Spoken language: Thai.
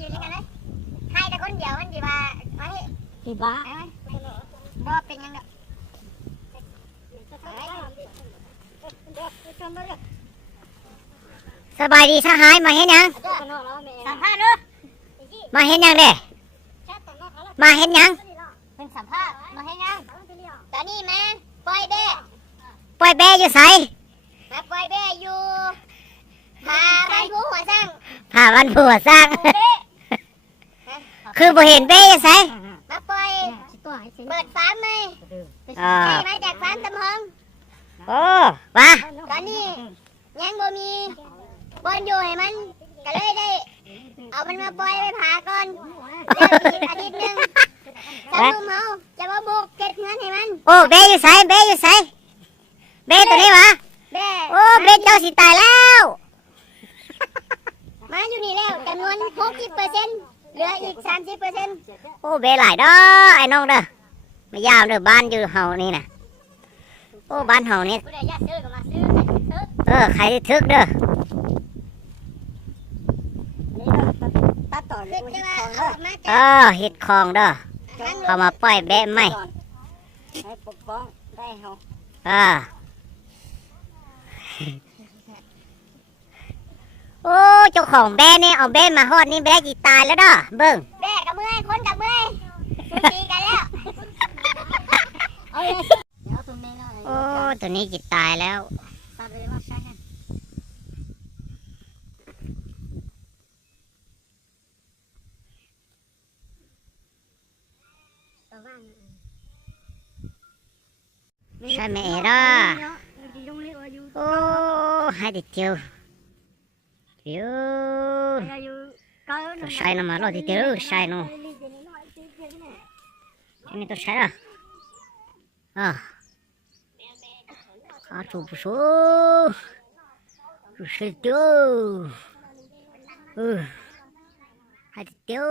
อยู่ด้วยกันเลยให้แต่คนเดียวมันดีว่าไว้ดีบ้าบ่เป็นยังไงสบายดีสหายมาเห็นยังสัมภาษณ์เด้อมาเห็นยังเด้มาเห็นยังเป็นสัมภาษณ์มาเห็นยังตอนนี้แม่ปล่อยเบ้อยู่ไสมาปล่อยเบ้อยู่พาวันผู้หัวสร้างคือบ่เห็นเบ้อยู่ไสมาปล่อยเปิดฟาร์มเลยให้มาจากฟาร์มตำหงโอ้ว่าตอนนี้ยังบ่มีบอลอยู่ให้มันก็เลยได้เอามันมาปล่อยไปผ่าก่อนแล้วอีกอาทิตย์นึงจะบุกเฮาจะมาบุกเก็บเงินให้มันโอ้เบ้อยู่ไสเบ้ตัวนี้วะโอ้เบ้เจ้าสิตายแล้วมาอยู่นี่แล้วจำนวน 60% เหลืออีก 30%โอ้เบ้หลายเด้อไอ้น้องเด้อไม่ยาวเด้อบ้านอยู่เฮานี่น่ะโอ้บ้านเฮานี่ใครทึกเด้อเห็ดคองเด้อเขามาปล่อยแบะไหมให้ปกป้องได้เฮาโอ้เจ้าของแบะนี่เอาแบะมาฮอดนี่แบะจีตายแล้วเด้อเบิ่งแบะกับเมื่อยคนกับเมื่อยตีกันแล้วโอ้ตัวนี้จีตายแล้วใช่ไหมเด้อโอ้ให้เด็กเจียวตัวใช่นะมาเราที่เจียวใช่เนาะนี่ตัวใช่ละขาถูกสู้รู้สึกเจียวให้เด็กเจียว